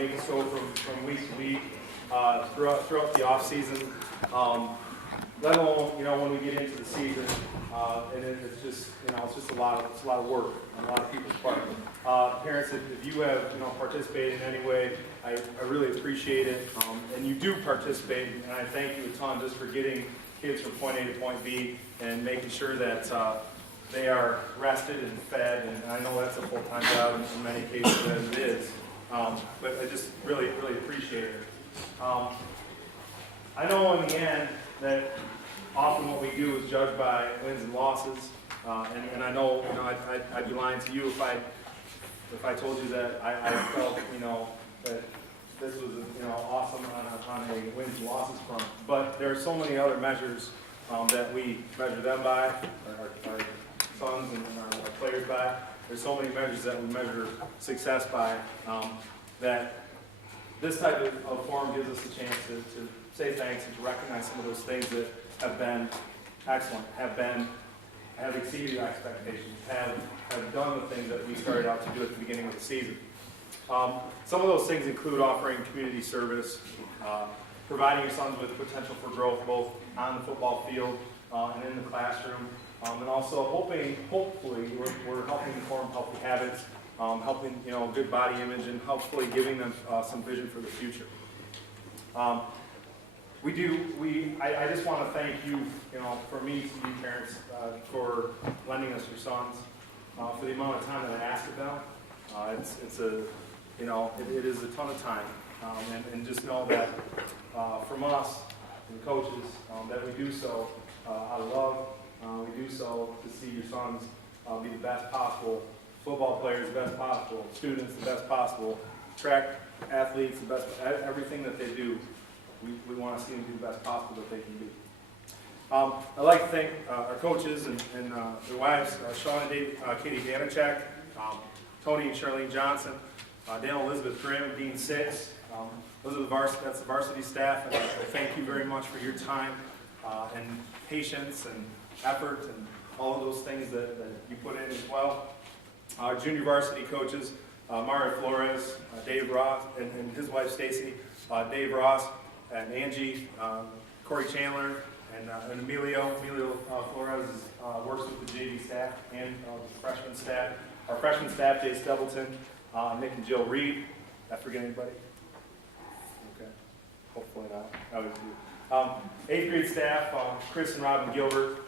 make us go from week to week throughout the off season. Let alone, when we get into the season, and it's just, it's just a lot of work on a lot of people's part. Parents, if you have, participated in any way, I really appreciate it. And you do participate, and I thank you a ton just for getting kids from point A to point B and making sure that they are rested and fed. And I know that's a full-time job in many cases as it is, but I just really appreciate it. I know in the end that often what we do is judged by wins and losses, and I know, I'd be lying to you if I told you that I felt, that this was, awesome on a wins and losses front. But there are so many other measures that we measure them by, our sons and our players by. There's so many measures that we measure success by, that this type of forum gives us a chance to say thanks and to recognize some of those things that have been excellent, have exceeded our expectations, have done the things that we started out to do at the beginning of the season. Some of those things include offering community service, providing your sons with potential for growth both on the football field and in the classroom, and also hopefully we're helping them form healthy habits, helping good body image, and hopefully giving them some vision for the future. I just want to thank you, for me, to you parents, for lending us your sons, for the amount of time that I asked of them. It is a ton of time, and just know that from us, and coaches, that we do so out of love. We do so to see your sons be the best possible, football players the best possible, students the best possible, track athletes the best, everything that they do. We want to see them be the best possible that they can be. I'd like to thank our coaches and their wives, Sean and Katie Danachek, Tony and Charlene Johnson, Dale Elizabeth Grimm and Dean Six. That's the varsity staff, and I thank you very much for your time and patience and effort and all of those things that you put in as well. Our junior varsity coaches, Mario Flores, Dave Ross, and his wife Stacy, Dave Ross, and Angie, Corey Chandler, and Emilio. Emilio Flores works with the JV staff and the freshman staff. Our freshman staff, Jay Stubbleton, Nick and Jill Reed. Did I forget anybody? Okay, hopefully not. That was you. 8th grade staff, Chris and Robin Gilbert,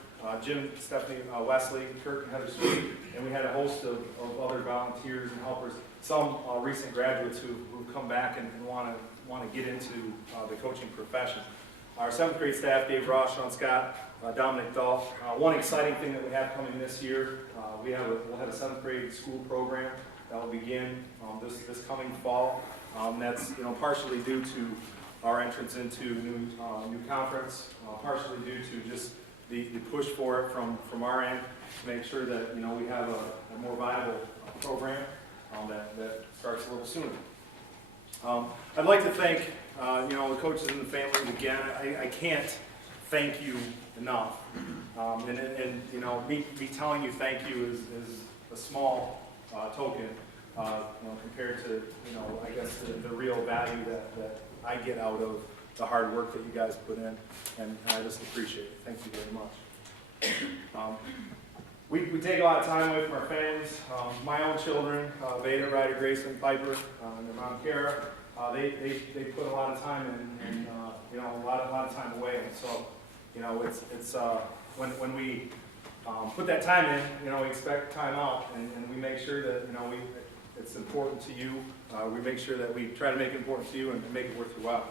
Jim, Stephanie Wesley, Kirk and Heather Sweet, and we had a host of other volunteers and helpers, some recent graduates who've come back and want to get into the coaching profession. Our 7th grade staff, Dave Ross, Sean Scott, Dominic Dahl. One exciting thing that we have coming this year, we'll have a 7th grade school program that will begin this coming fall. That's partially due to our entrance into new conference, partially due to just the push for it from our end to make sure that we have a more viable program that starts a little sooner. I'd like to thank the coaches and the families again. I can't thank you enough, and me telling you thank you is a small token compared to I guess the real value that I get out of the hard work that you guys put in, and I just appreciate it. Thank you very much. We take a lot of time away from our families. My own children, Veda, Ryder, Grayson, Piper, and their mom Kara, they put a lot of time in, and a lot of time away. And so, it's when we put that time in, we expect time out, and we make sure that it's important to you. We make sure that we try to make it important to you and make it worth your while.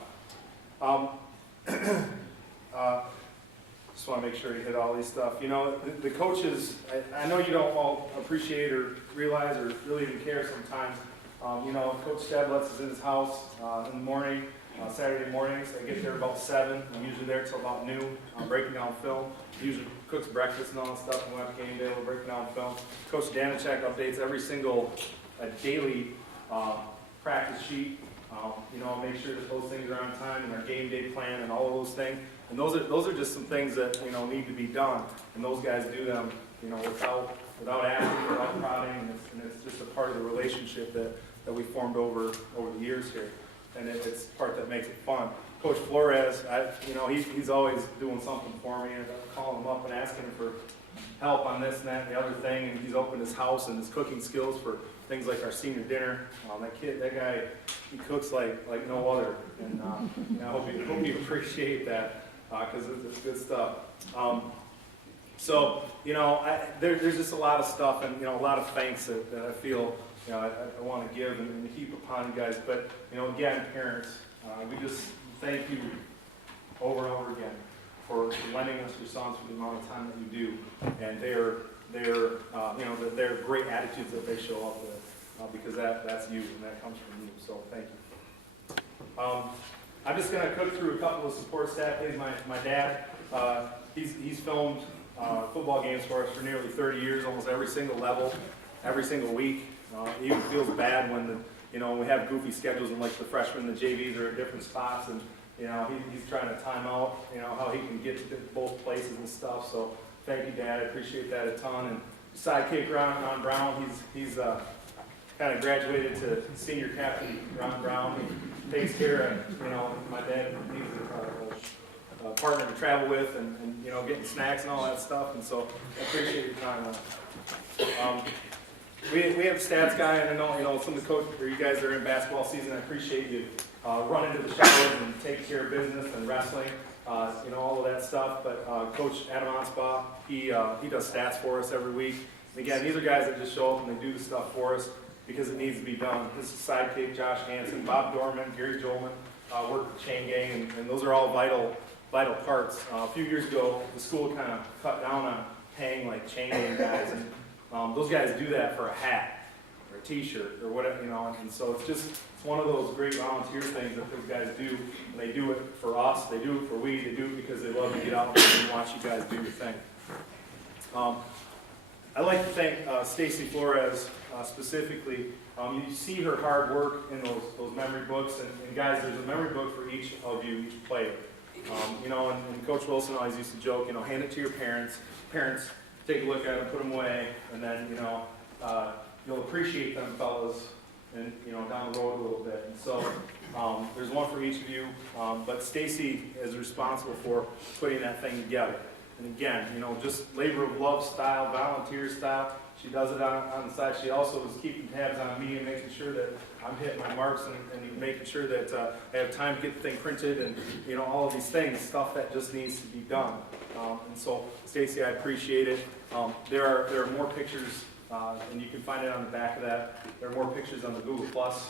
Just want to make sure you hit all these stuff. The coaches, I know you don't all appreciate or realize or really even care sometimes. Coach Stedlitz is in his house in the morning, Saturday mornings. I get there about 7. I'm usually there till about noon, breaking down film. He usually cooks breakfast and all that stuff, and we'll have game day, we're breaking down film. Coach Danachek updates every single daily practice sheet. Make sure that those things are on time, and our game day plan and all of those things. And those are just some things that need to be done, and those guys do them without asking, without prodding, and it's just a part of the relationship that we formed over the years here, and it's the part that makes it fun. Coach Flores, he's always doing something for me, and I'm calling him up and asking him for help on this and that and the other thing, and he's opened his house and his cooking skills for things like our senior dinner. That guy, he cooks like no other, and I hope you appreciate that, because it's good stuff. There's just a lot of stuff, and a lot of thanks that I feel I want to give and heap upon you guys. But again, parents, we just thank you over and over again for lending us your sons for the amount of time that you do, and their great attitudes that they show up with, because that's you and that comes from you. So thank you. I'm just going to cook through a couple of support staff days. My dad, he's filmed football games for us for nearly 30 years, almost every single level, every single week. He even feels bad when we have goofy schedules and like the freshmen and the JVs are at different spots, and he's trying to time out how he can get to both places and stuff. So thank you, Dad. I appreciate that a ton. And sidekick Ron Brown, he's kind of graduated to senior captain. Ron Brown, he takes care of my dad needs a partner to travel with, and getting snacks and all that stuff. And so I appreciate your time. We have a stats guy, and I know some of the coaches, or you guys that are in basketball season, I appreciate you running to the showers and taking care of business and wrestling, all of that stuff. But Coach Adam Anspaugh, he does stats for us every week. And again, these are guys that just show up and they do the stuff for us because it needs to be done. His sidekick, Josh Hansen, Bob Dorman, Gary Jolman, work with Chain Gang, and those are all vital parts. A few years ago, the school kind of cut down on paying like Chain Gang guys, and those guys do that for a hat or a t-shirt or whatever, and so it's one of those great volunteer things that those guys do. And they do it for us, they do it for they do it because they love to get out and watch you guys do your thing. I'd like to thank Stacy Flores specifically. You see her hard work in those memory books, and guys, there's a memory book for each of you, each player. And Coach Wilson always used to joke, hand it to your parents. Parents, take a look at them, put them away, and then, you'll appreciate them, fellas, and, down the road a little bit. And so, there's one for each of you, but Stacy is responsible for putting that thing together. And again, just labor of love style, volunteer style. She does it on the side. She also is keeping tabs on me and making sure that I'm hitting my marks and making sure that I have time to get the thing printed and, all of these things, stuff that just needs to be done. And so, Stacy, I appreciate it. There are more pictures, and you can find it on the back of that. There are more pictures on the Google Plus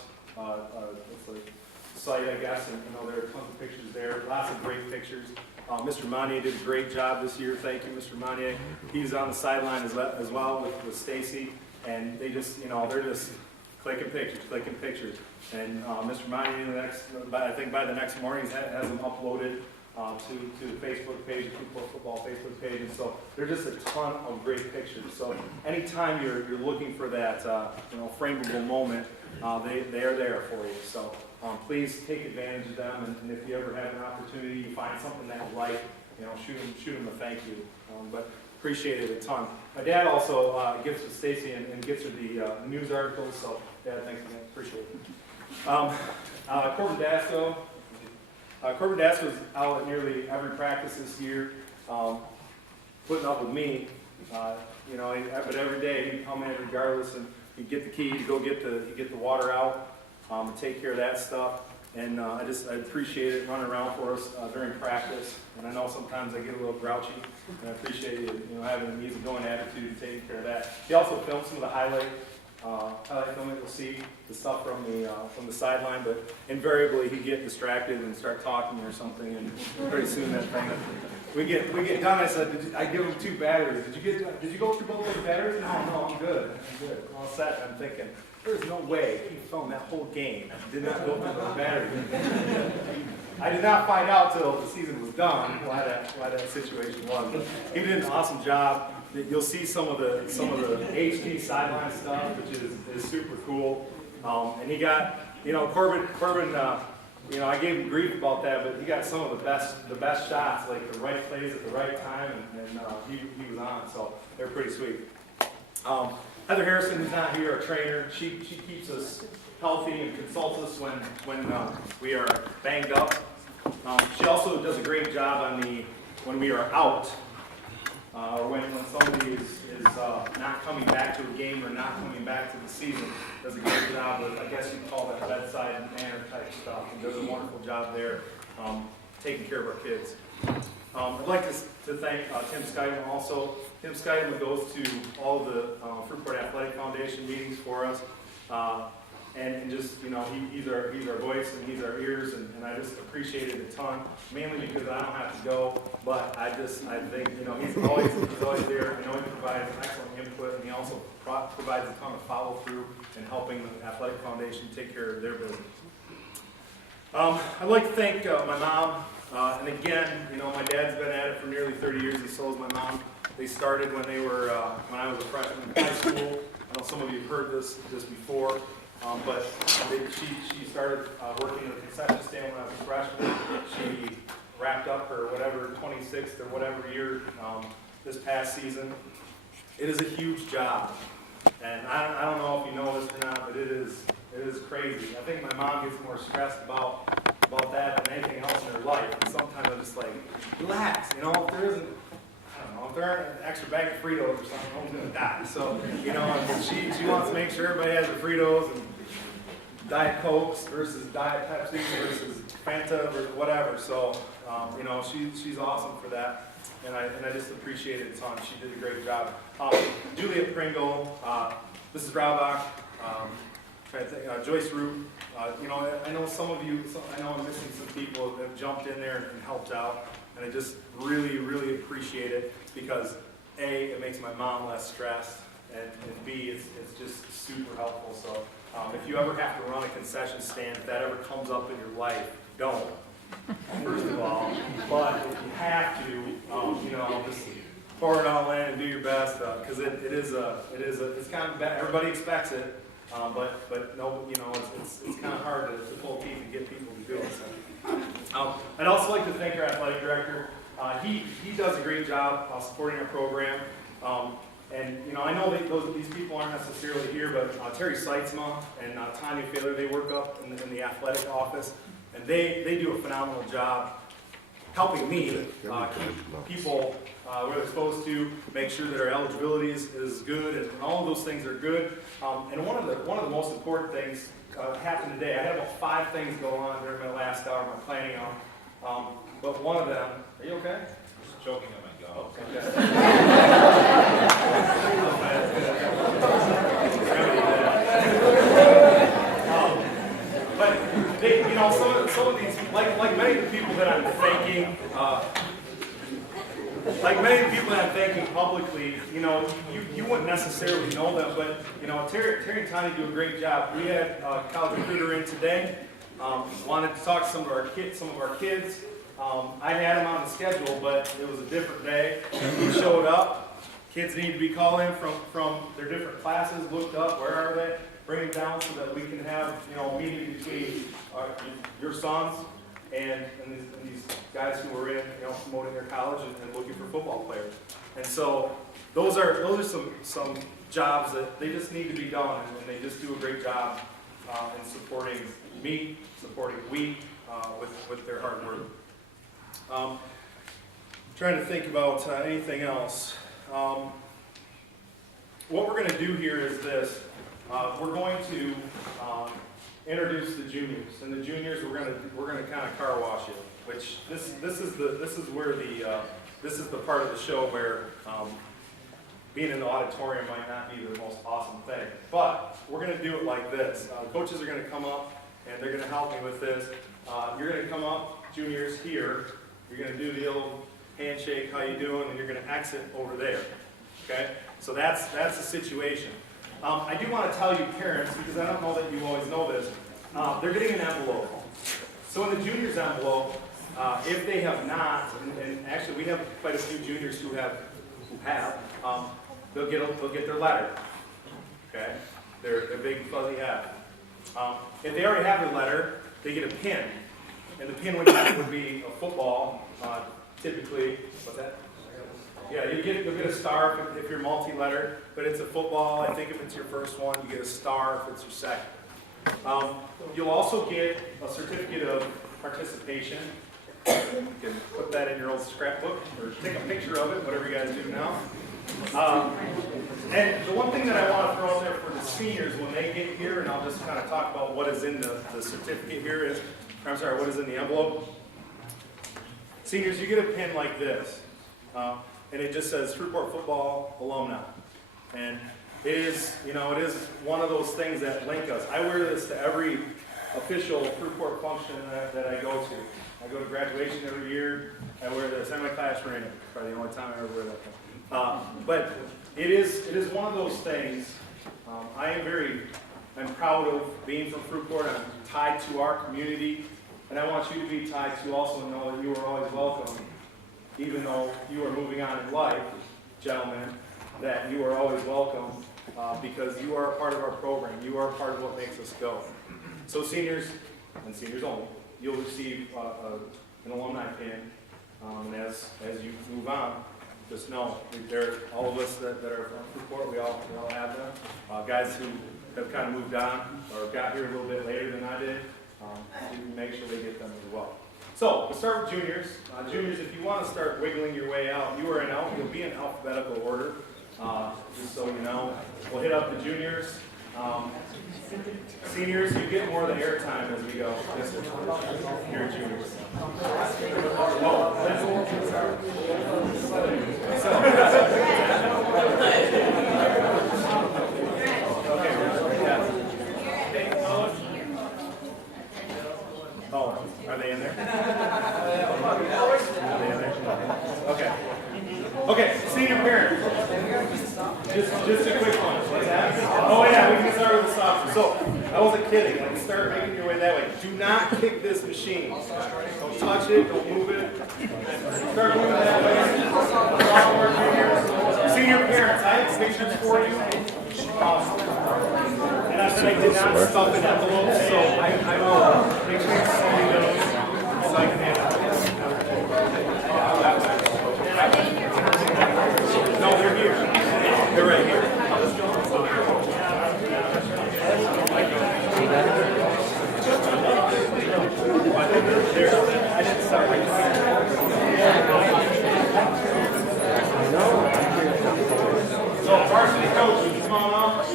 site, I guess, and there are tons of pictures there. Lots of great pictures. Mr. Monnier did a great job this year. Thank you, Mr. Monnier. He's on the sideline as well with Stacy, and they just, they're just clicking pictures. And Mr. Monnier, I think by the next morning, has them uploaded to the Facebook page, the Football Facebook page, and so there's just a ton of great pictures. So anytime you're looking for that, frameable moment, they are there for you. So please take advantage of them, and if you ever have an opportunity, you find something that you like, shoot them a thank you. But appreciate it a ton. My dad also gets with Stacy and gets her the news articles. So Dad, thanks again. Appreciate it. Corbin Dasco. Corbin Dasco's out at nearly every practice this year, putting up with me. But every day he'd come in regardless, and he'd get the key to go get the water out, and take care of that stuff. And I appreciate it running around for us during practice. And I know sometimes I get a little grouchy, and I appreciate you having an easygoing attitude and taking care of that. He also filmed some of the highlight filming. You'll see the stuff from the sideline, but invariably he'd get distracted and start talking or something, and pretty soon that thing. We get done. I said, I give him 2 batteries. Did you go through both those batteries? No, I'm good. All set. I'm thinking, there's no way he filmed that whole game and did not go through those batteries. I did not find out till the season was done why that situation was. But he did an awesome job. You'll see some of the HD sideline stuff, which is super cool. And he got, Corbin. I gave him grief about that, but he got some of the best shots, like the right plays at the right time, and he was on. So they're pretty sweet. Heather Harrison, who's not here, our trainer, she keeps us healthy and consults us when we are banged up. She also does a great job when we are out, or when somebody is not coming back to a game or not coming back to the season. Does a great job with, I guess you'd call that bedside manner type stuff, and does a wonderful job there taking care of our kids. I'd like to thank Tim Skyman also. Tim Skyman goes to all of the Fruitport Athletic Foundation meetings for us. And just, he's our voice and he's our ears, and I just appreciate it a ton, mainly because I don't have to go, but I think, he's always there. I know he provides excellent input, and he also provides a ton of follow-through in helping the Athletic Foundation take care of their business. I'd like to thank my mom, and again, my dad's been at it for nearly 30 years, and so is my mom. They started when when I was a freshman in high school. I know some of you have heard this before. But she started working at the concession stand when I was a freshman. She wrapped up her 26th or whatever year this past season. It is a huge job, and I don't know if you know this or not, but it is crazy. I think my mom gets more stressed about that than anything else in her life. And sometimes I'm just like, relax, if there isn't. If there aren't an extra bag of Fritos or something, I'm going to die. So, she wants to make sure everybody has their Fritos and Diet Cokes versus Diet Pepsi versus Fanta or whatever. So, she's awesome for that, and I just appreciate it a ton. She did a great job. Juliet Pringle, Mrs. Raubach, Joyce Root. I know some of you. I know I'm missing some people that have jumped in there and helped out. And I just really, really appreciate it because A, it makes my mom less stressed, and B, it's just super helpful. So if you ever have to run a concession stand, if that ever comes up in your life, don't, first of all. But if you have to, just pour it all in and do your best because it's kind of bad. Everybody expects it, but no, it's kind of hard to pull teeth and get people to do it. So. I'd also like to thank our athletic director. He does a great job supporting our program. And I know that these people aren't necessarily here, but Terry Seitzma and Tanya Failer, they work up in the athletic office, and they do a phenomenal job helping me keep people where they're supposed to, make sure that our eligibility is good, and all of those things are good. And one of the most important things happened today. I had about 5 things go on during my last hour, my planning on. But one of them, are you okay? Just choking on my jaw. But some of these, like many of the people that I'm thanking, publicly, you wouldn't necessarily know them, but Terry and Tanya do a great job. We had a college recruiter in today. Wanted to talk to some of our kids. I had him on the schedule, but it was a different day. He showed up. Kids need to be called in from their different classes, looked up, where are they? Bring them down so that we can have a meeting between your sons and these guys who are in promoting their college and looking for football players. And so those are some jobs that they just need to be done, and they just do a great job in supporting me, supporting we with their hard work. Trying to think about anything else. What we're going to do here is this. We're going to introduce the juniors, and the juniors we're going to kind of car wash you. Which this is the part of the show where being in the auditorium might not be the most awesome thing, but we're going to do it like this. Coaches are going to come up and they're going to help me with this. You're going to come up, juniors, here. You're going to do the old handshake, how you doing, and you're going to exit over there. Okay? So that's the situation. I do want to tell you, parents, because I don't know that you always know this, they're getting an envelope. So in the juniors envelope, if they have not, and actually we have quite a few juniors who have, they'll get their letter. Okay? Their big fuzzy hat. If they already have their letter, they get a pin. And the pin would be a football, typically. What's that? Yeah, you'll get a star if you're multi-letter, but it's a football. I think if it's your first one, you get a star if it's your second. You'll also get a certificate of participation. You can put that in your old scrapbook or take a picture of it, whatever you guys do now. And the one thing that I want to throw out there for the seniors when they get here, and I'll just kind of talk about what is in the certificate here is, I'm sorry, what is in the envelope. Seniors, you get a pin like this, and it just says Fruitport Football Alumni. And it is, it is one of those things that link us. I wear this to every official Fruitport function that I go to. I go to graduation every year. I wear this. I'm in my class ring. Probably the only time I ever wear that thing. But it is one of those things. I'm proud of being from Fruitport. I'm tied to our community, and I want you to be tied to also know that you are always welcome, even though you are moving on in life, gentlemen. That you are always welcome because you are a part of our program. You are a part of what makes us go. So seniors, and seniors only, you'll receive an alumni pin, and as you move on, just know all of us that are from Fruitport, we all have them. Guys who have kind of moved on or got here a little bit later than I did, you can make sure they get them as well. So we'll start with juniors. Juniors, if you want to start wiggling your way out, you'll be in alphabetical order. Just so you know, we'll hit up the juniors. Seniors, you get more of the airtime as we go. You're juniors. Oh, are they in there? Are they in there? Okay. Okay, senior parents. Just a quick one. Oh yeah, we can start with the software. So, I wasn't kidding. Like, start making your way that way. Do not kick this machine. Don't touch it, don't move it. Start moving that way. Senior parents, I have pictures for you. And I did not stuff in envelopes, so I will make sure you see those so I can handle it. No, they're here. They're right here. I didn't start right So, varsity coach, come on up.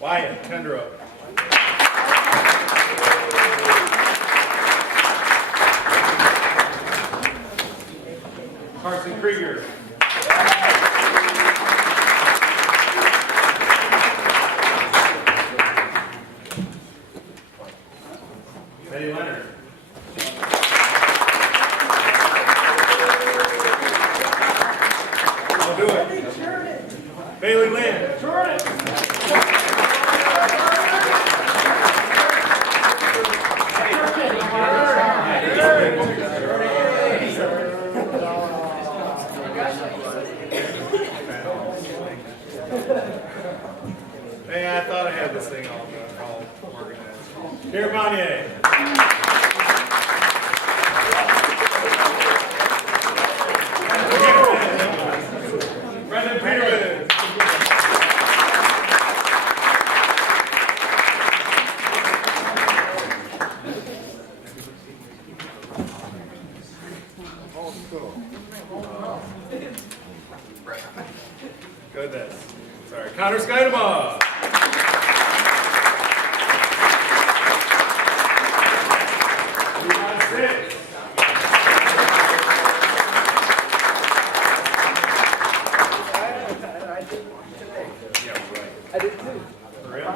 Wyatt Kendra. Carson Krieger. Betty Leonard. I'll do it. Bailey Lynn. Hey, I thought I had this thing all organized. Here, Bonnier. Brendan Peterman. Goodness. Sorry. Connor Skydema. I did too. For real?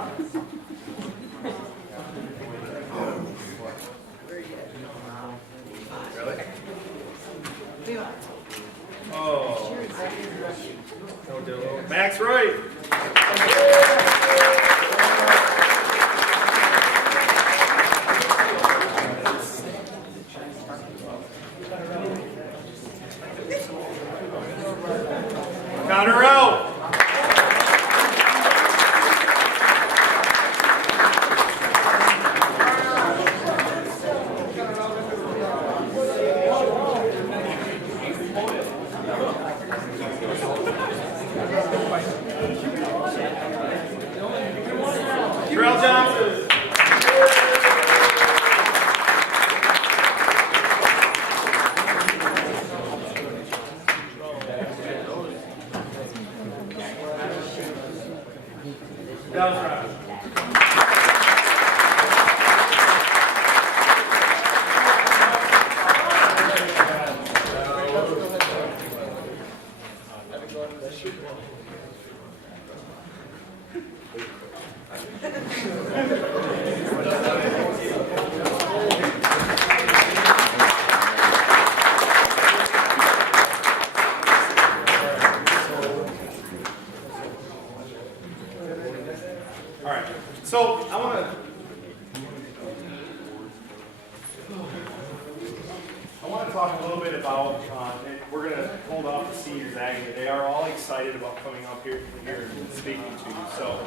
talk a little bit about, and we're going to hold off the seniors agony. They are all excited about coming up here and speaking to you. So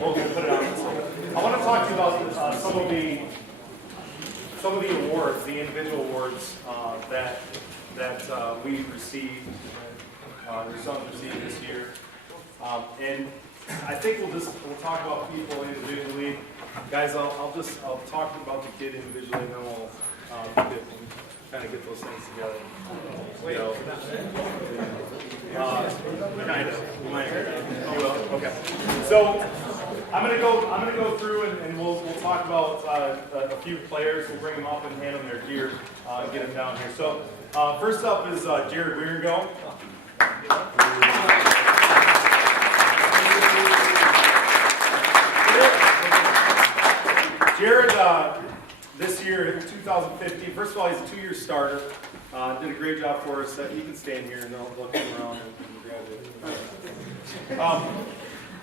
we'll put it on this one. I want to talk to you about some of the awards, the individual awards that we received, your sons received this year. And I think we'll talk about people individually. Guys, I'll talk about the kid individually, and then we'll kind of get those things together. Wait, kind of. Oh well. Okay. So I'm gonna go through and we'll talk about a few players. We'll bring them up and hand them their gear and get them down here. So first up is Jared Weirgo. Jared, this year, 2015, first of all, he's a 2-year starter. Did a great job for us. You can stand here and they'll come around and grab it.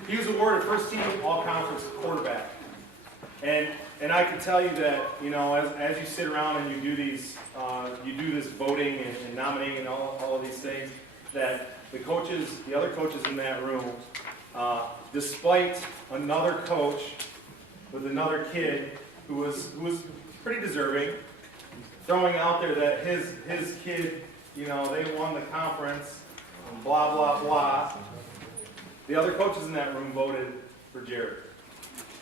He was awarded first team all-conference quarterback. And I can tell you that, you know, as you sit around and you do this voting and nominating and all of these things, that the other coaches in that room, despite another coach with another kid who was pretty deserving, throwing out there that his kid, you know, they won the conference, and blah, blah, blah. The other coaches in that room voted for Jared.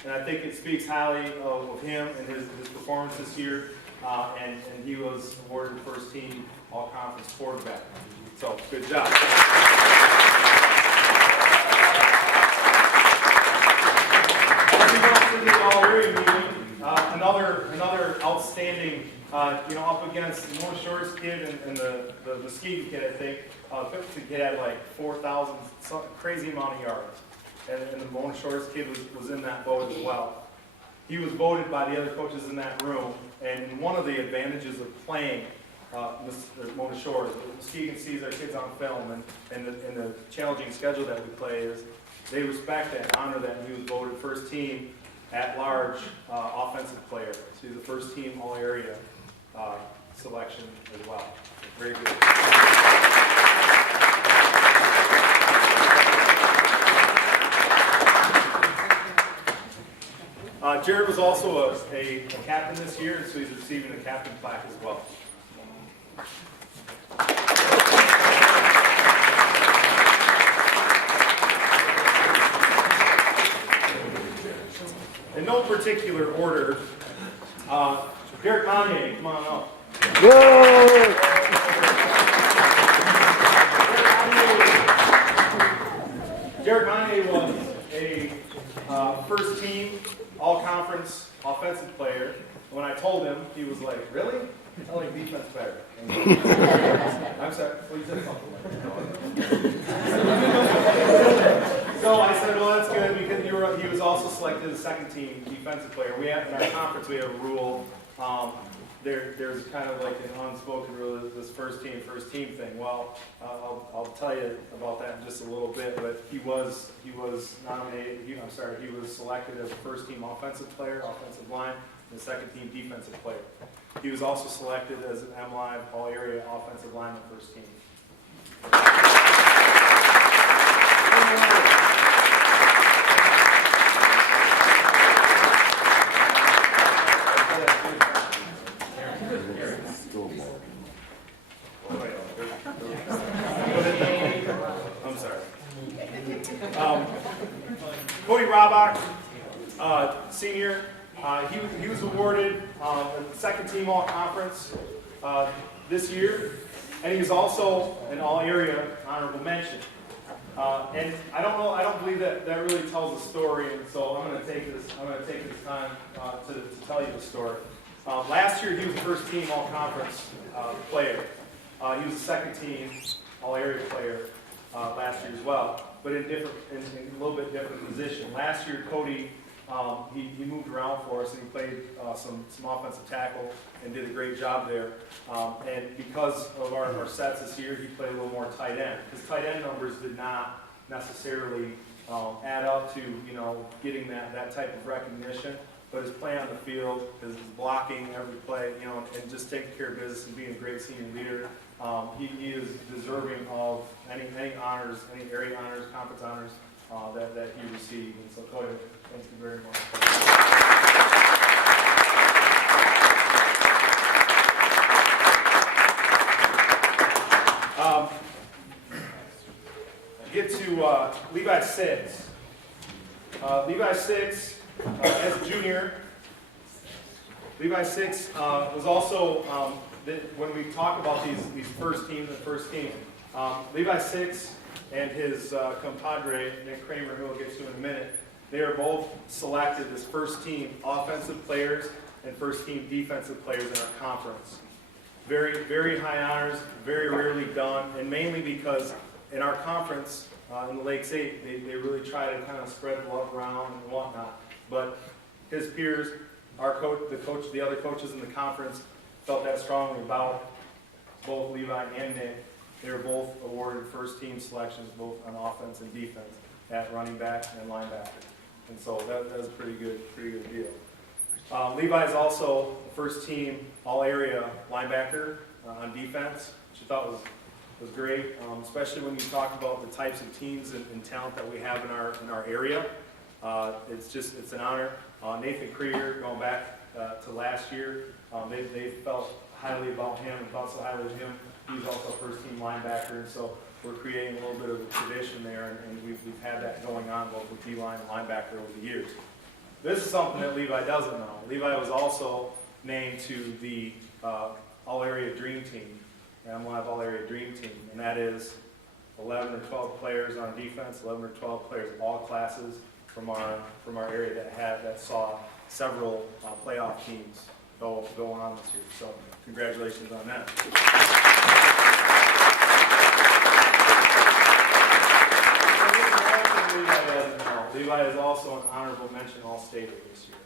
And I think it speaks highly of him and his performance this year, and he was awarded first team all-conference quarterback. So, good job. All-area meeting, another outstanding, up against the North Shore's kid and the Muskegon kid, I think. The kid had like 4,000, some crazy amount of yards. And the North Shore's kid was in that boat as well. He was voted by the other coaches in that room, and one of the advantages of playing Mona Shores, Muskegon sees our kids on film, and the challenging schedule that we play is they respect that and honor that, and he was voted first team at-large offensive player. So he's the first team all-area selection as well. Very good. Jared was also a captain this year, so he's receiving a captain plaque as well. In no particular order, Derek Monnier, come on up. Derek Monnier was a first team all-conference offensive player. When I told him, he was like, "Really? I like defense better." I'm sorry. Well, you said something. So I said, "Well, that's good because he was also selected as second team defensive player." We have in our conference we have a rule. There's kind of like an unspoken rule of this first team thing. Well, I'll tell you about that in just a little bit. But he was nominated. He was selected as first team offensive player, offensive line, and second team defensive player. He was also selected as an M-Live all-area offensive lineman first team. I'm sorry. Cody Robach, senior, he was awarded a second team all-conference this year, and he was also an all-area honorable mention. And I don't believe that really tells the story, and so I'm going to take this time to tell you the story. Last year, he was a first team all-conference player. He was a second team all-area player last year as well, but in a little bit different position. Last year, Cody, he moved around for us and he played some offensive tackle and did a great job there. And because of our sets this year, he played a little more tight end. His tight end numbers did not necessarily add up to getting that type of recognition. but his play on the field, his blocking every play, you know, and just taking care of business and being a great senior leader. He is deserving of any honors, any area honors, conference honors that he received. And so, Cody, thank you very much. Get to Levi 6. Levi 6, as a junior, Levi 6 was also, when we talk about these first teams, Levi 6 and his compadre, Nick Kramer, who we'll get to in a minute, they are both selected as first team offensive players and first team defensive players in our conference. Very, very high honors, very rarely done, and mainly because in our conference, in the Lakes 8, they really try to kind of spread the love around and whatnot. But his peers, our coach, the other coaches in the conference felt that strongly about both Levi and Nick. They were both awarded first team selections, both on offense and defense, at running back and linebacker. And so that was a pretty good deal. Levi is also a first team all-area linebacker on defense, which I thought was great, especially when you talk about the types of teams and talent that we have in our area. It's an honor. Nathan Krieger, going back to last year, they felt highly about him and thought so highly of him. He's also a first team linebacker, and so we're creating a little bit of a tradition there, and we've had that going on both with D-line and linebacker over the years. This is something that Levi doesn't know. Levi was also named to the All-Area Dream Team, M-Live All-Area Dream Team, and that is 11 or 12 players on defense, 11 or 12 players, all classes from our area that saw several playoff teams go on this year. So congratulations on that. Levi is also an honorable mention All-Stater this year.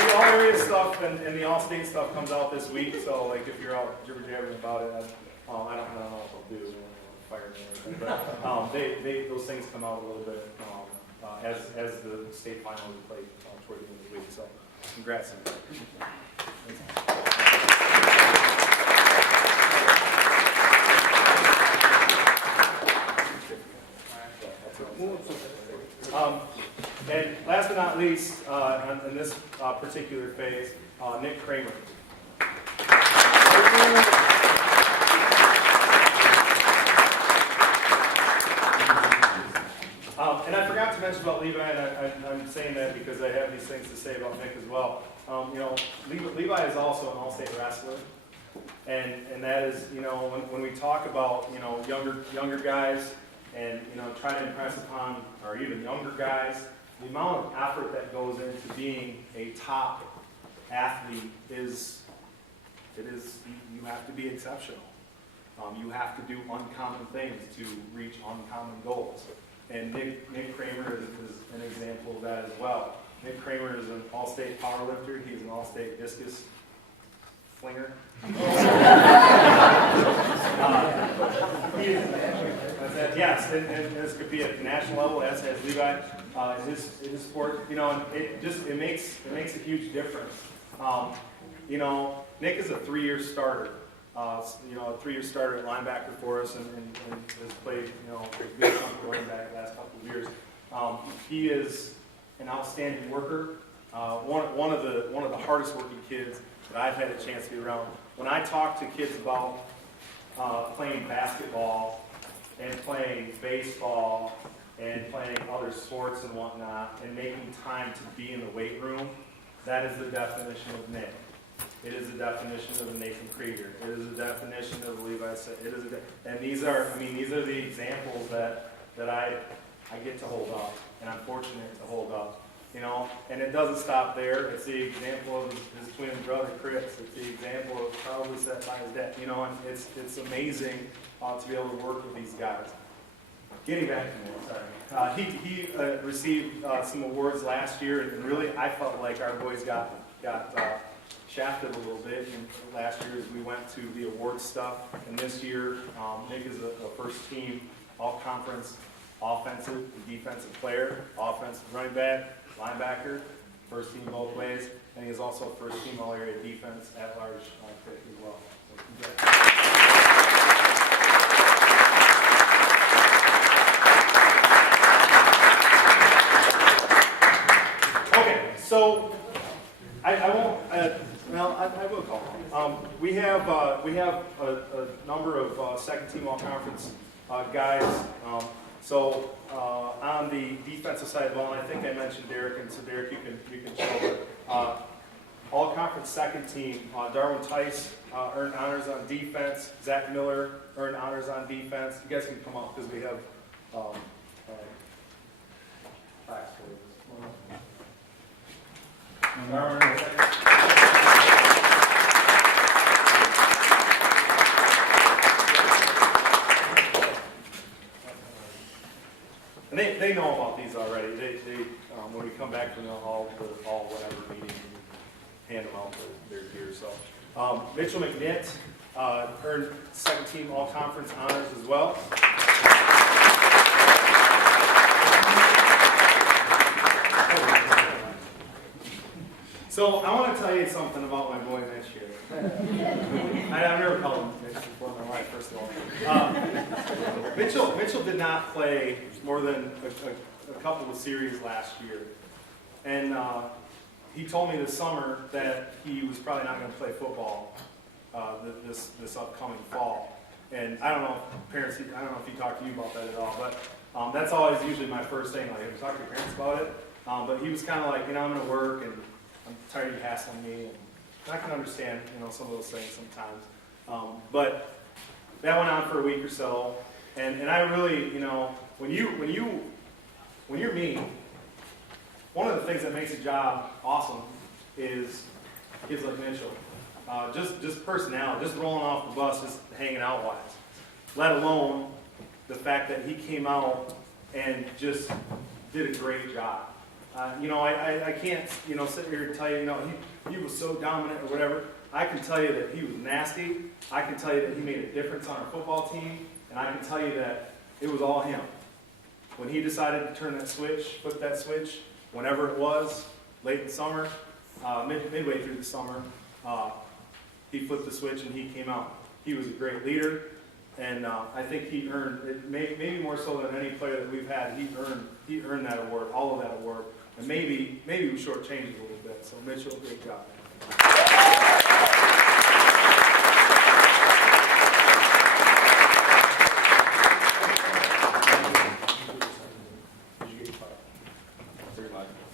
The all-area stuff and the All-State stuff comes out this week, so like if you're out jibber-jabbering about it, I don't know what they'll do, fire me or anything, but those things come out a little bit as the state finals are played toward the end of the week, so congrats on that. And last but not least, in this particular phase, Nick Kramer. And I forgot to mention about Levi, and I'm saying that because I have these things to say about Nick as well. Levi is also an all-state wrestler, and that is, when we talk about, younger guys, and try to impress upon, or even younger guys, the amount of effort that goes into being a top athlete you have to be exceptional. You have to do uncommon things to reach uncommon goals. And Nick Kramer is an example of that as well. Nick Kramer is an all-state powerlifter. He's an all-state discus flinger. Yes, and this could be at the national level, as has Levi in his sport. And it makes a huge difference. Nick is a 3-year starter. A 3-year starter at linebacker for us, and has played a good chunk of running back the last couple of years. He is an outstanding worker. One of the hardest working kids that I've had a chance to be around. When I talk to kids about playing basketball and playing baseball and playing other sports and whatnot, and making time to be in the weight room, that is the definition of Nick. It is the definition of Nathan Krieger. It is the definition of Levi. And these are the examples that I get to hold up, and I'm fortunate to hold up. And it doesn't stop there. It's the example of his twin brother Chris. It's the example of probably set by his dad. And it's amazing to be able to work with these guys. Getting back to him, sorry. He received some awards last year, and really I felt like our boys got shafted a little bit. And last year as we went to the awards stuff, and this year Nick is a first team all-conference offensive and defensive player, offensive running back, linebacker, first team both ways, and he is also first team all-area defense at large pick as well. So okay, so I won't. Well, I will call him. We have a number of second team all-conference guys. So on the defensive side of the ball, and I think I mentioned Derek, and so Derek, you can show it. All-conference second team, Darwin Tice earned honors on defense. Zach Miller earned honors on defense. You guys can come up because we have plaques for you. And they know about these already. They when we come back from the all whatever meeting, we hand them out their gear. So Mitchell McNitt earned second team all conference honors as well. So I want to tell you something about my boy Mitch here. I've never called him Mitch before in my life, first of all. Mitchell did not play more than a couple of series last year. And he told me this summer that he was probably not going to play football this upcoming fall. And I don't know if he talked to you about that at all, but that's always usually my first thing. Like, have you talked to your parents about it? But he was kind of like, I'm going to work and I'm tired of you hassling me, and I can understand, some of those things sometimes. But that went on for a week or so, and I really, when you're me, one of the things that makes a job awesome is kids like Mitchell. Just personality, just rolling off the bus, just hanging out wise. Let alone the fact that he came out and just did a great job. I can't, sit here and tell you, he was so dominant or whatever. I can tell you that he was nasty. I can tell you that he made a difference on our football team. And I can tell you that it was all him. When he decided to turn that switch, flip that switch, whenever it was, late in the summer, midway through the summer, he flipped the switch and he came out. He was a great leader. And I think he earned it, maybe more so than any player that we've had. He earned that award, all of that award, and maybe we shortchanged it a little bit. So Mitchell, great job. Did you get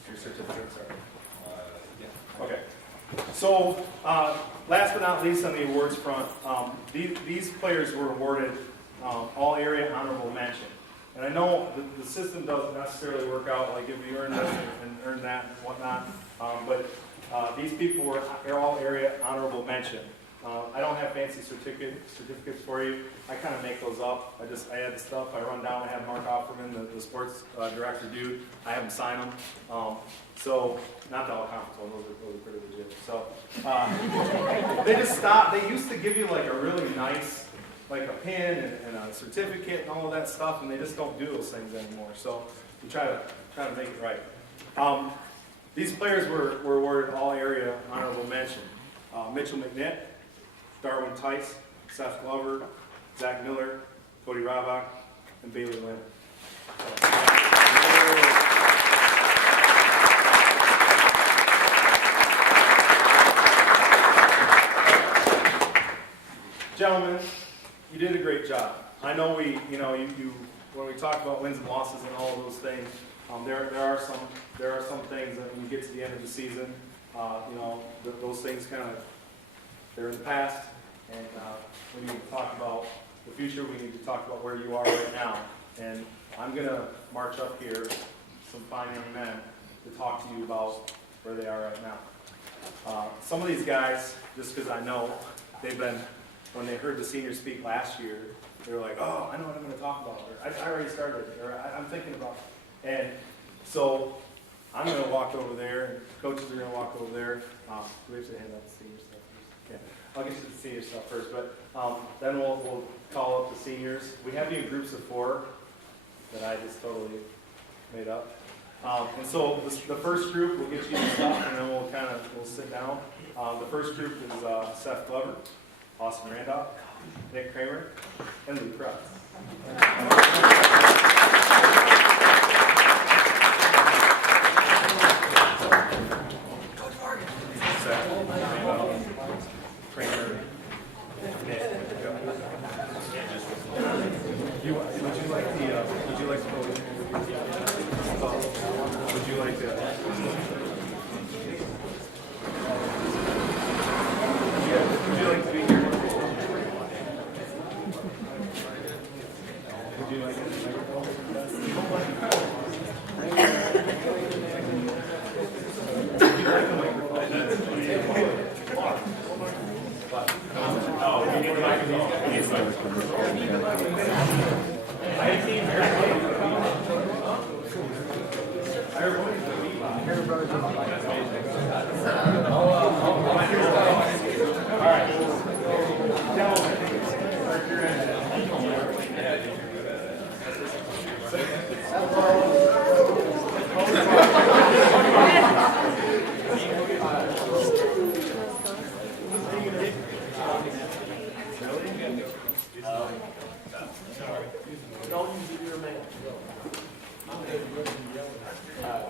your certificate? Sorry. Yeah. Okay. So. Last but not least on the awards front, these players were awarded all area honorable mention. And I know the system doesn't necessarily work out, like if you earn this and earn that and whatnot, but these people were all area honorable mention. I don't have fancy certificates for you. I kind of make those up. I add the stuff. I run down. I have Mark Offerman, the sports director dude. I have him sign them. So not the all conference one. Those are pretty legit. So they just stopped. They used to give you like a really nice, like a pin and a certificate and all of that stuff, and they just don't do those things anymore. So we try to make it right. These players were awarded all area honorable mention. Mitchell McNitt, Darwin Tice, Seth Glover, Zach Miller, Cody Rabach, and Bailey Lynn. Gentlemen, you did a great job. I know you when we talk about wins and losses and all of those things, there are some things that when you get to the end of the season, those things they're in the past, and we need to talk about the future. We need to talk about where you are right now. And I'm going to march up here, some fine young men, to talk to you about where they are right now. Some of these guys, just because I know, when they heard the seniors speak last year, they were like, oh, I know what I'm going to talk about. Or, I already started, or I'm thinking about it. And so I'm going to walk over there, and coaches are going to walk over there. Do we have to hand out the senior stuff? I'll get you the senior stuff first, but then we'll call up the seniors. We have you in groups of 4 that I just totally made up. And so the first group, we'll get you the stuff, and then we'll sit down. The first group is Seth Glover, Austin Randolph, Nick Kramer, and Luke Krutz.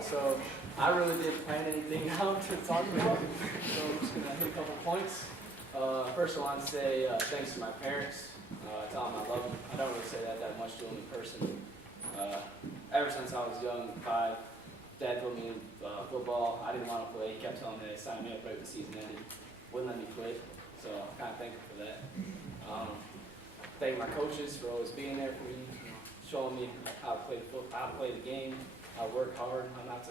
So I really didn't plan anything out to talk about, so I'm just going to hit a couple points. First I want to say thanks to my parents. Tell them I love them. I don't really say that much to them in person. Ever since I was young, 5, Dad put me in football. I didn't want to play. He kept telling me they signed me up right when the season ended. Wouldn't let me quit, so I'm kind of thankful for that. Thank my coaches for always being there for me, showing me how to play the game, how to work hard, how not to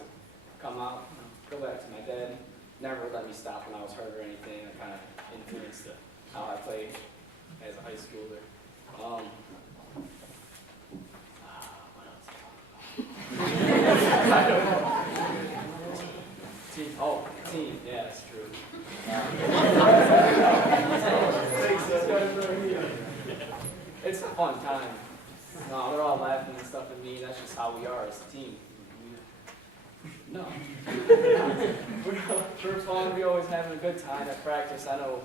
come out, go back to my dad. Never let me stop when I was hurt or anything. That kind of influenced how I played as a high schooler. What else? Team. Yeah, that's true. It's a fun time. No, they're all laughing and stuff at me. That's just how we are as a team. No. First of all, we always having a good time at practice. I know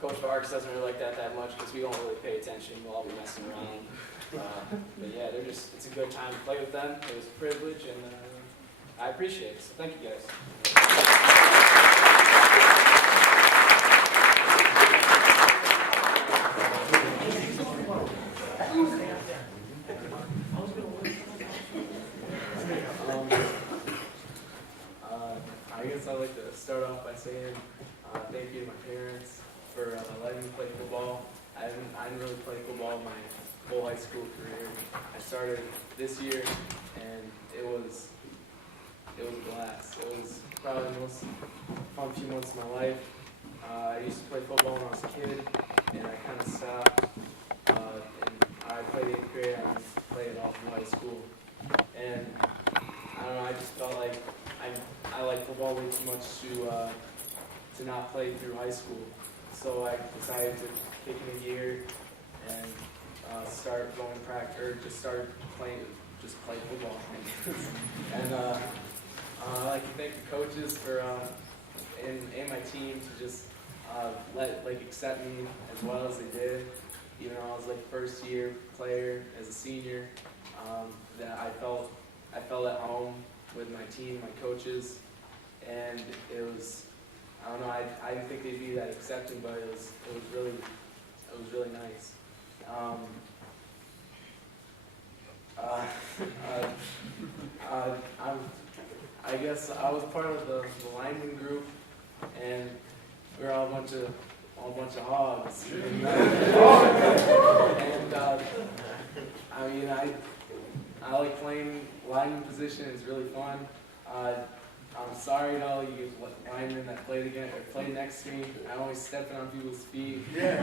Coach Vargas doesn't really like that much because we don't really pay attention. We'll all be messing around. But yeah, it's a good time to play with them. It was a privilege, and I appreciate it. So thank you guys. I guess I'd like to start off by saying thank you to my parents for letting me play football. I didn't really play football my whole high school career. I started this year, and it was a blast. It was probably the most fun few months of my life. I used to play football when I was a kid, and I kind of stopped. And I played 8th grade. I played it all through high school, and I don't know. I just felt like I like football way too much to not play through high school. So I decided to kick in a year and start going to practice, or just start play football. And I like to thank the coaches for and my team to just accept me as well as they did. Even though I was first year player as a senior, that I felt at home with my team, my coaches, and it was, I don't know, I didn't think they'd be that accepting, but it was really nice. I guess I was part of the lineman group, and we were all a bunch of hogs. And I like playing lineman position. It's really fun. I'm sorry to all you linemen that played next to me. I'm always stepping on people's feet. Yeah.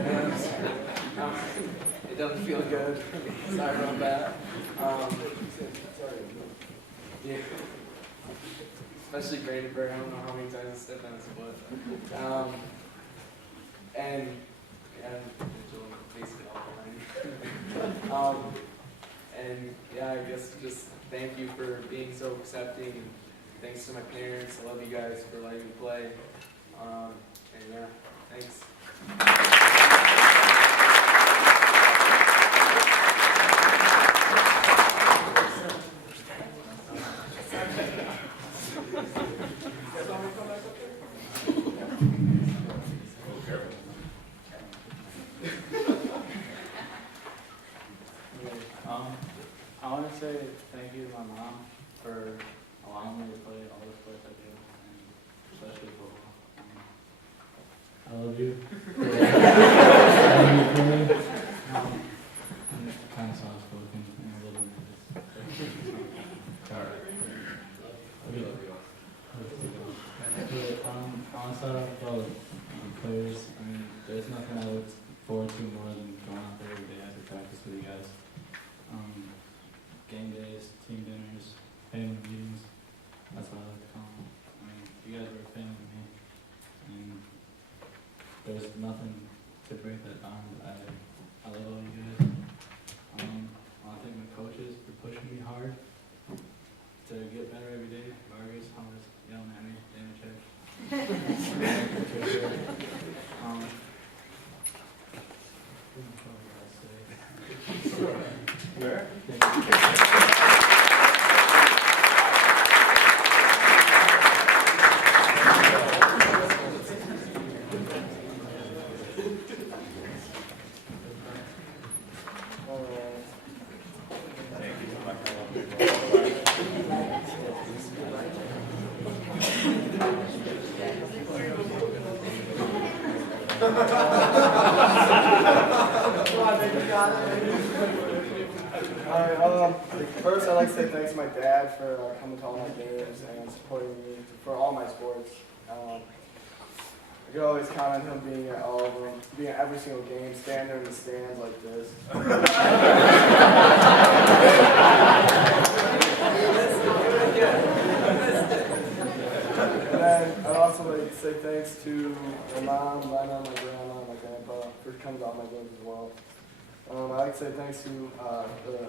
It doesn't feel good. Sorry about that. Yeah. Especially Brandenburg. I don't know how many times I stepped on his foot. and basically all behind me. And yeah, I guess just thank you for being so accepting, and thanks to my parents. I love you guys for letting me play. And yeah, thanks. I want to say thank you to my mom for allowing me to play all the sports I do, and especially football. I love you. I'm kind of soft-spoken and a little nervous. It's alright. I love you. But, I want to start off about players. I mean, there's nothing I look forward to more than going out there every day after practice with you guys. Game days, team dinners, family meetings. That's what I like to call them. I mean, you guys are a family to me, and there's nothing to break that down. I love all you guys. I want to thank my coaches for pushing me hard to get better every day. Vargas, always yelling at me, damn check. Where? First, I'd like to say thanks to my dad for coming to all my games and supporting me for all my sports. I could always count on him being at all of them, being at every single game, standing there in the stands like this. And then I'd also like to say thanks to my mom, my grandma, my grandpa for coming to all my games as well. I'd like to say thanks to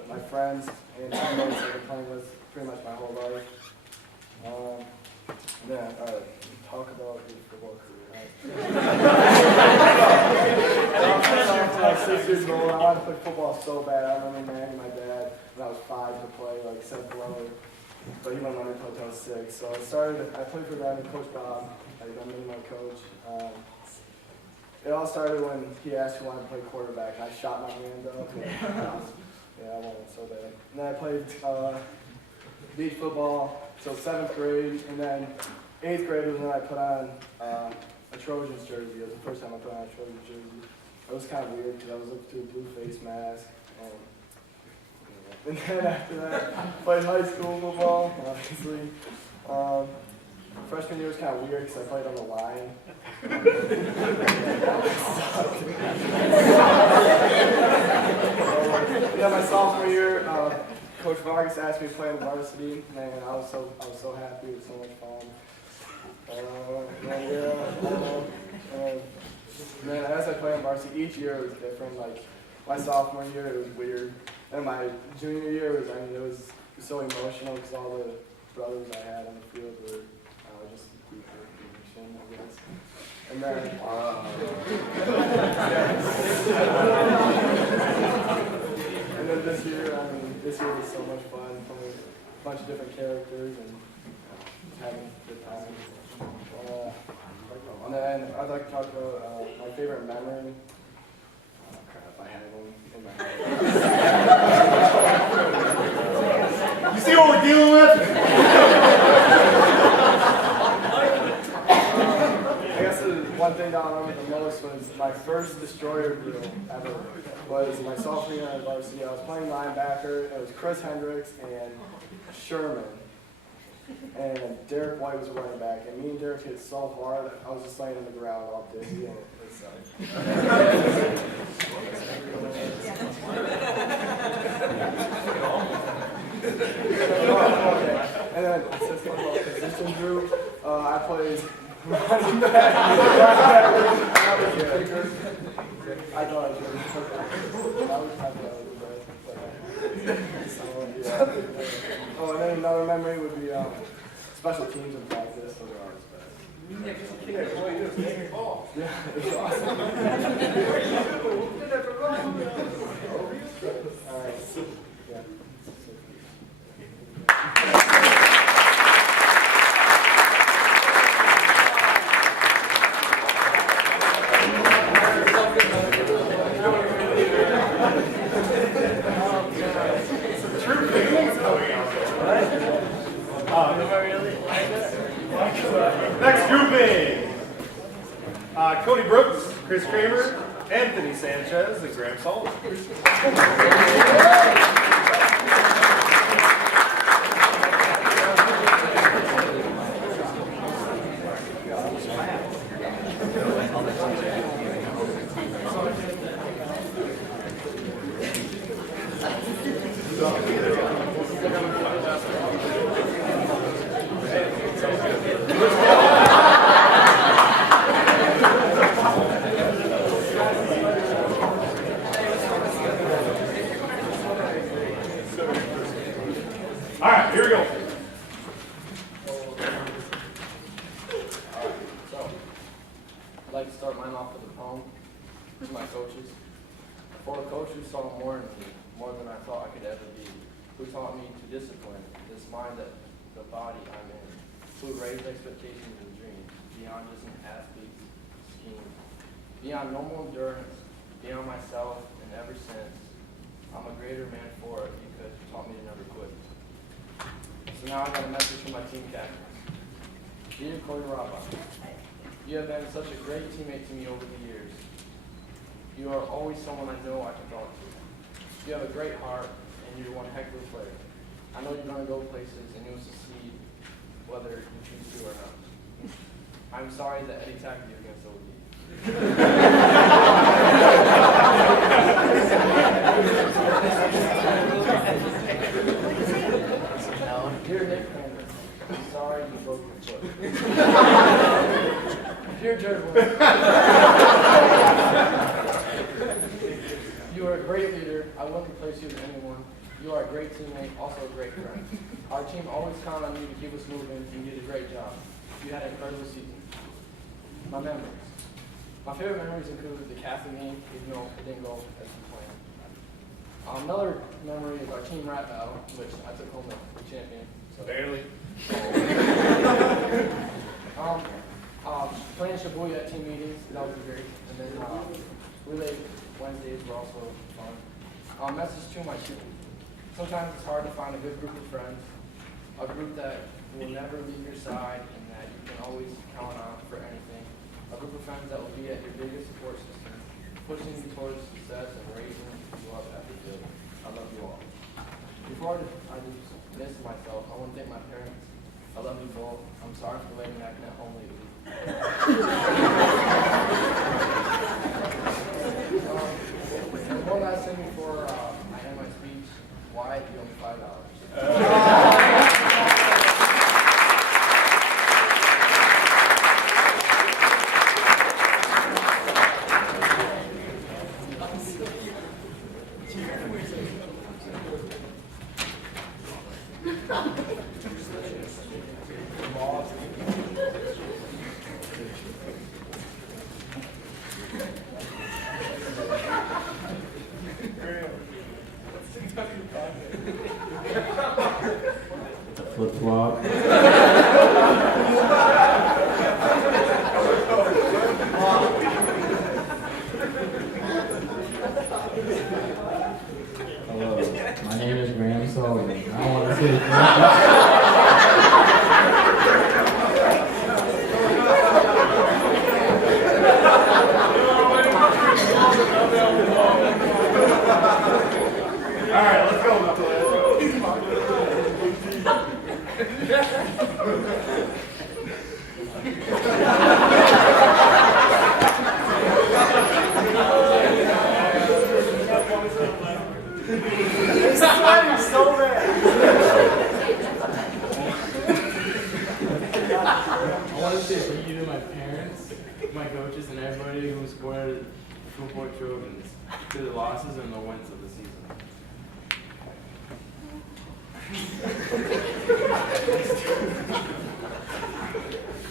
my friends and teammates I've been playing with pretty much my whole life. Talk about your football career. When I was 6 years old, I wanted to play football so bad. I remember Manny, my dad, when I was 5 to play, like 7th level, but he wouldn't let me play until I was 6. So I played for them and Coach Bob, I'm my coach. It all started when he asked who wanted to play quarterback. I shot my hand up. Yeah, I wanted so bad. And then I played beach football till 7th grade, and then 8th grade was when I put on a Trojans jersey. It was the first time I put on a Trojans jersey. It was kind of weird because I was looking through a blue face mask. And then after that, played high school football, obviously. Freshman year was kind of weird because I played on the line. Yeah, my sophomore year, Coach Vargas asked me to play on the varsity, and I was so happy. It was so much fun. Then as I played on varsity, each year it was different. Like my sophomore year, it was weird, and my junior year it was so emotional because all the brothers I had on the field were just deeper connection, I guess. And then, and then this year was so much fun, playing a bunch of different characters and having a good time. And then I'd like to talk about my favorite memory. Oh crap, I had one in my head. You see what we're dealing with? I guess the one thing that I remember the most was my first destroyer drill ever. Was my sophomore year at varsity. I was playing linebacker. It was Chris Hendricks and Sherman. And Derek White was a running back. And me and Derek hit so hard that I was just laying on the ground all dizzy. And it sucked. And then, since going about position group, I played Running back. I thought I should. That was my bad. Oh, and then another memory would be special teams in practice. Those are always best. Yeah, it was awesome. All right. Yeah. Next grouping. Cody Brooks, Chris Kramer, Anthony Sanchez, and Graham Sullivan. All right, here we go. So, I'd like to start mine off with a poem to my coaches. For a coach who saw more in me, more than I thought I could ever be, who taught me to discipline this mind that the body I'm in, who raised expectations and dreams beyond just an athlete's scheme, beyond normal endurance, beyond myself, and ever since, I'm a greater man for it because you taught me to never quit. So now I got a message from my team captain. Dear Cody Rabba, you have been such a great teammate to me over the years. You are always someone I know I can talk to. You have a great heart, and you're one heck of a player. I know you're going to go places, and you'll succeed whether you choose to or not. I'm sorry that Eddie tackled you against OD. Dear Nick Kramer, I'm sorry you broke your foot. Dear Jared Wilson, you are a great leader. I wouldn't replace you with anyone. You are a great teammate, also a great friend. Our team always counted on you to keep us moving, and you did a great job. You had an incredible season. My memories. My favorite memories include the Catholic game, even though it didn't go as we planned. Another memory is our team rap battle, which I took home the champion. So. Barely. Playing Shibuya at team meetings, that was great. And then relay Wednesdays were also fun. Message to my team. Sometimes it's hard to find a good group of friends, a group that will never leave your side and that you can always count on for anything. A group of friends that will be at your biggest support system, pushing you towards success and raising you up after good. I love you all. Before I dismiss myself, I want to thank my parents. I love you both. I'm sorry for letting me acting at home lately. And one last thing before I end my speech. Why you owe me $5? Flip flop. Hello, my name is Graham Sullivan. I want to say All right, let's go. It's sweating so bad. I want to say thank you to my coaches and everybody who supported the Football Trojans through the losses and the wins of the season.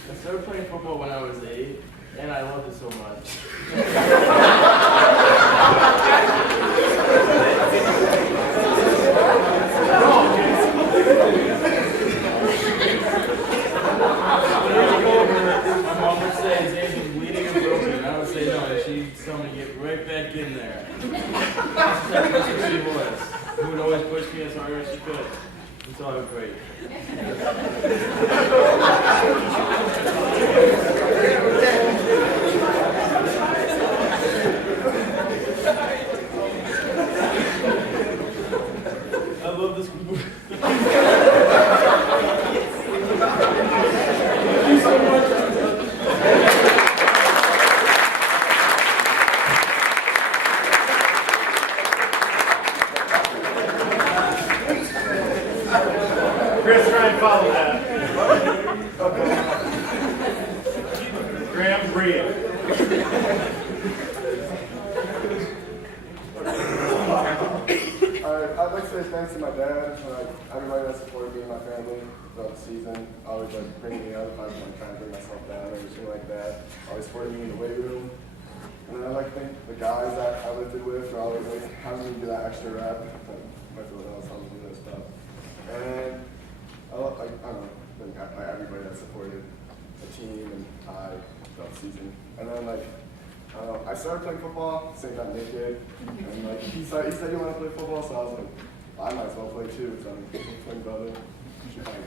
I started playing football when I was 8, and I loved it so much. My mom would say his hands were bleeding and broken, and I would say no, and she'd tell me to get right back in there. That's what she was. She would always push me as hard as she could until I would break. I love this movie. Thank you so much. Chris, try and follow that. Graham, breathe. I'd like to say thanks to my dad, everybody that supported me and my family throughout the season. Always bringing me up if I was trying to bring myself down or anything like that. Always supported me in the weight room. And then I'd like to thank the guys that I lifted with for always having me do that extra rep. My feeling else helped me do that stuff. And I don't know, thank everybody that supported the team and I throughout the season. And then I started playing football, same time Nick did, and he said he wanted to play football, so I was like, I might as well play too, because I'm a twin brother, should probably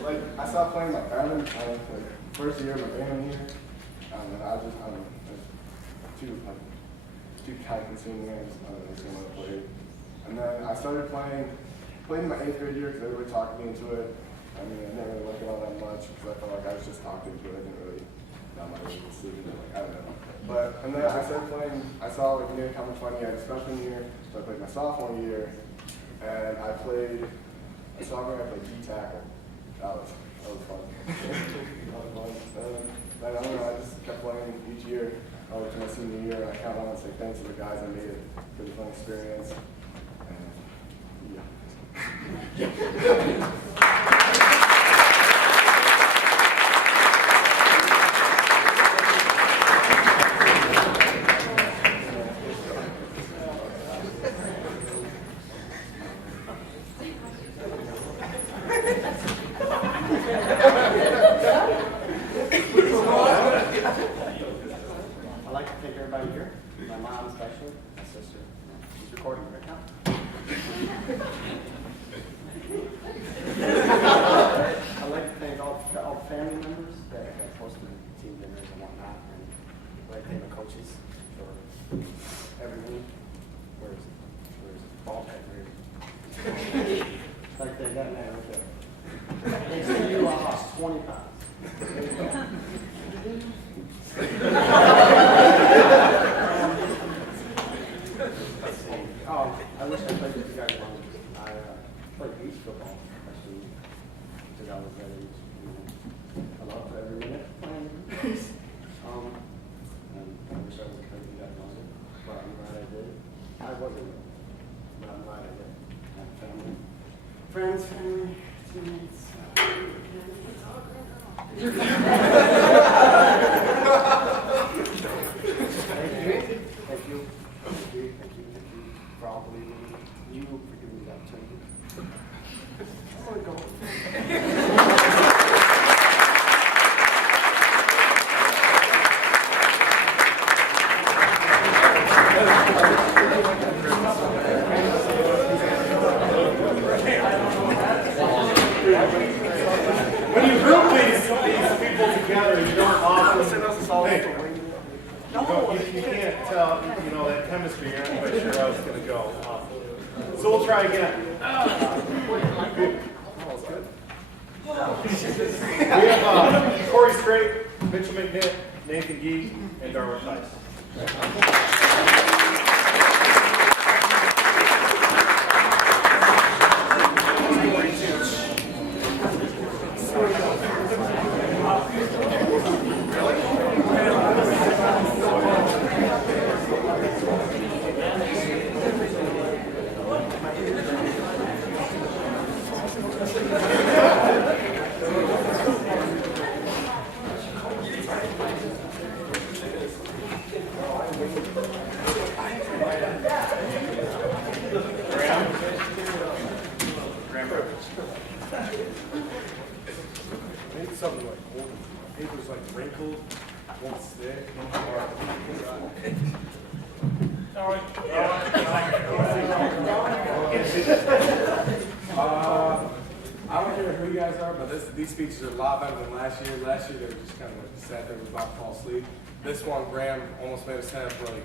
play. I stopped playing my band, first year of my band year, and I don't know, it's too time consuming, I just didn't want to play. And then I started playing in my 8th grade year, because everybody talked me into it. I mean, I didn't really like it all that much, because I felt like I was just talked into it, I didn't really. Not my decision, I don't know. And then I started playing, I saw Nick how much fun he had his freshman year, so I played my sophomore year, and I played D tackle. That was fun. That was fun. I don't know, I just kept playing each year to my senior year, and I kind of want to say thanks to the guys that made it a pretty fun experience. And yeah. I'd like to thank everybody here, my mom especially, my sister. She's recording right now. I'd like to thank all the family members that have hosted team dinners and whatnot, and I'd like to thank the coaches for every week. Where's ball paper? I'd like to thank that man right there. Thanks to you, I lost 20 pounds. There you go. I wish I played with you guys longer. I played beach football, especially because I was that age. I loved every minute playing beach. And I wish I would have played with you guys longer, but I'm glad I did. I wasn't, but I'm glad I did. I have family, friends, family, teammates. Thank you for all believing in me. You for giving me that opportunity. I want to go. When you group these people together, you don't often, you can't tell, that chemistry, you're not quite sure how it's going to go. So we'll try again. We have Corey Strait, Mitchell McNitt, Nathan Gee, and Darwin Tice. Really? grandparents. Maybe something like old paper's like wrinkled, won't stick. I don't care who you guys are, but these speeches are a lot better than last year. Last year they were just kind of like sat there, was about to fall asleep. This one, Graham almost made us have like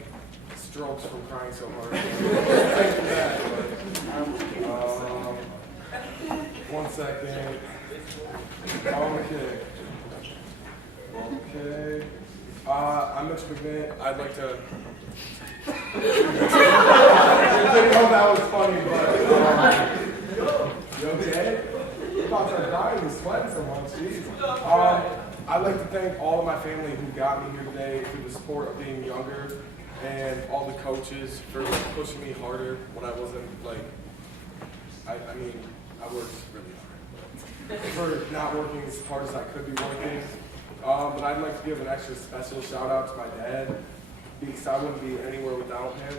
strokes from crying so hard. Thanks for that. But, 1 second. Okay. I'm Mitch McMahon. I'd like to. I didn't know that was funny, but you okay? You're about to die. You're sweating so much. Jeez. I'd like to thank all of my family who got me here today through the sport of being younger, and all the coaches for pushing me harder when I wasn't like. I mean, I worked really hard for not working as hard as I could be working. But I'd like to give an extra special shout out to my dad, because I wouldn't be anywhere without him.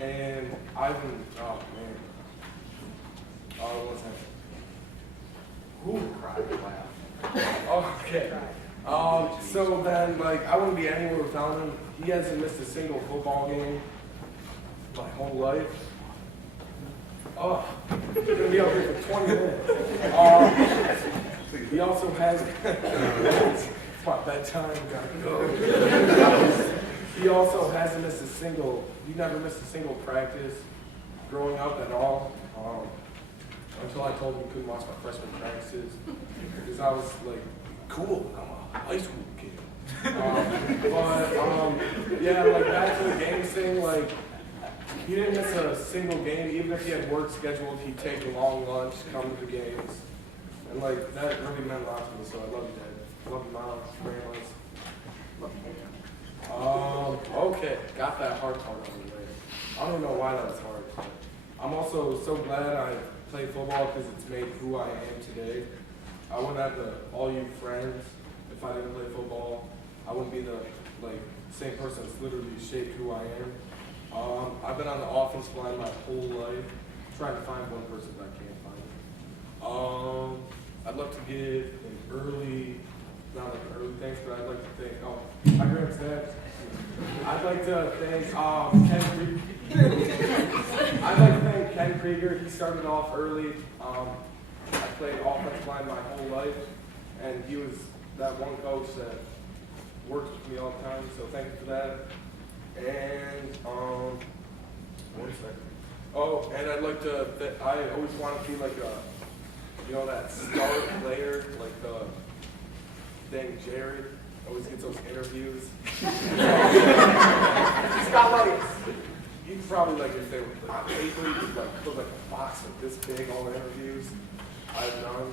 And I've been, oh man. What's that? Who cried? Wow. Okay. So then, like, I wouldn't be anywhere without him. He hasn't missed a single football game my whole life. Oh, he's gonna be up here for 20 minutes. He also has. It's my bedtime. Gotta go. He also hasn't missed a single. He never missed a single practice growing up at all. Until I told him he couldn't watch my freshman practices because I was like, cool. I'm a high school kid. Yeah, like back to the game thing, like. He didn't miss a single game, even if he had work scheduled, he'd take a long lunch, come to the games. And like, that really meant a lot to me, so I love you, Dad. I love you, Mom, grandmas. Okay, got that hard part on the way. I don't know why that was hard. But I'm also so glad I played football because it's made who I am today. I wouldn't have all you friends if I didn't play football. I wouldn't be the same person that's literally shaped who I am. I've been on the offensive line my whole life, trying to find one person that I can't find. I'd love to give an early, not like an early thanks, but I'd like to thank, my granddad. I'd like to thank Ken Krieger. I'd like to thank Ken Krieger. He started off early. I played offensive line my whole life, and he was that one coach that worked with me all the time, so thank you for that. And, 1 second. Oh, and I'd like to, I always want to be like that star player, like dang Jared, always gets those interviews. He's got like, you probably like if they were on paper, you could like put like a box like this big, all the interviews I've done.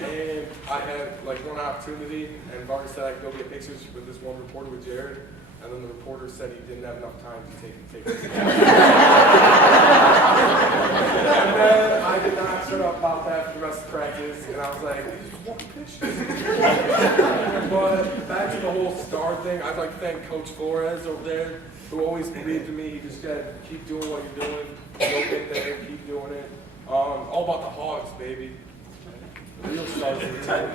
And I had like one opportunity, and Varney said I could go get pictures with this one reporter with Jared, and then the reporter said he didn't have enough time to take pictures. And then I did not shut up about that for the rest of practice, and I was like, I just want pictures. But back to the whole star thing, I'd like to thank Coach Flores over there, who always believed in me. He just said, keep doing what you're doing, you'll get there, keep doing it. All about the Hogs, baby. Real stars in the team.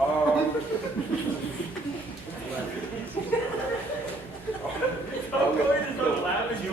I'm going to the lab and you